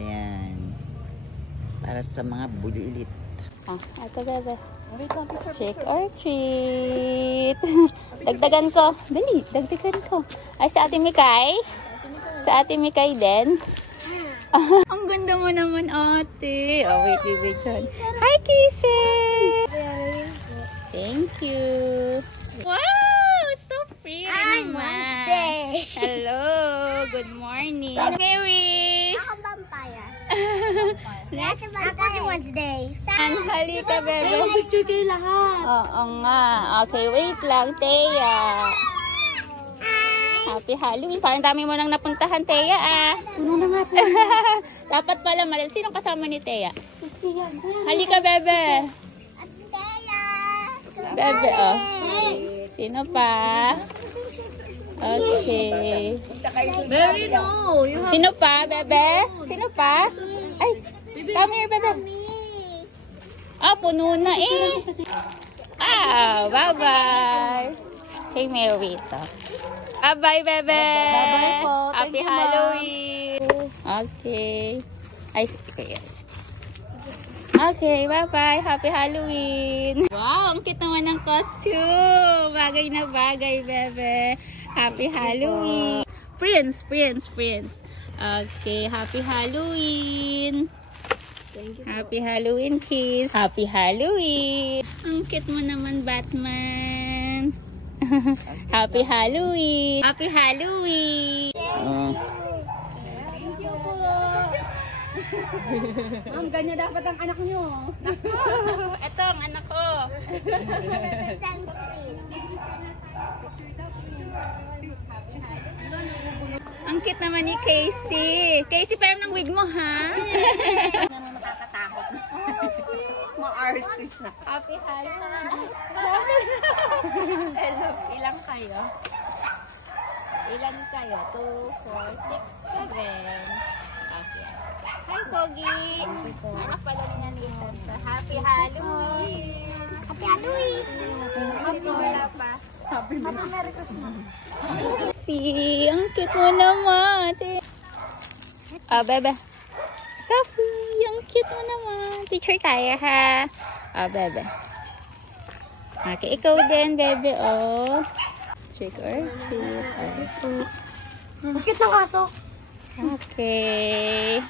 Ayan. Para sa mga bulilit. Ito bebe. Trick or treat. Dagdagan ko. Dali, dagdagan ko. Ay, sa Ate Mikay. Sa Ate Mikay din. Ang ganda mo naman, ate. Oh, wait, dyan. Hi, kisses! Thank you. Wow! So pretty naman. Hello. Good morning. Mary. Ako vampire. Next. Ako Wednesday. Halika, bebe. Picture kayo lahat. Oo nga. Okay, wait lang, Teya. Happy Halloween. Parang dami mo nang napuntahan, Teya, ah. Puno na nga. Dapat pala mali. Sino kasama ni Teya? Halika, bebe. Bebe, oh. Sino pa? Okay. Very no. Sino pa, bebe? Sino pa? Ay, come here, bebe. Ah, puno na eh. Ah, bye-bye. Kay Mary ito. Bye-bye, bebe. Bye-bye po. Happy Thank you, Halloween. Okay. Ay, sige. Okay, bye-bye. Happy Halloween. Wow, ang cute naman ng costume. Bagay na bagay, bebe. Happy Halloween. Prince. Okay, happy Halloween. Happy Halloween, kids. Happy Halloween. Ang cute mo naman, Batman. Happy Halloween. Happy Halloween. Thank you po. Ma'am, ganyan dapat ang anak nyo. Ito ang anak ko. Ang cute naman ni Casey. Casey, parang ng wig mo, ha? Nakakatakot. Ma-artist na. Happy Halloween. Hello, ilang kayo? Ilan kayo? 2, 4, 6, 7. Okay. Hi, Pogi. Anak pala ni Nanita. Happy Halloween. Happy Halloween. Wala pa. Happy Merry Christmas. Sophie, ang cute mo naman. Bebe. Sophie, ang cute mo naman. Picture tayo, ha? Bebe. Okay, ikaw din, bebe, oh. Trick or treat. Ang cute ng aso. Okay.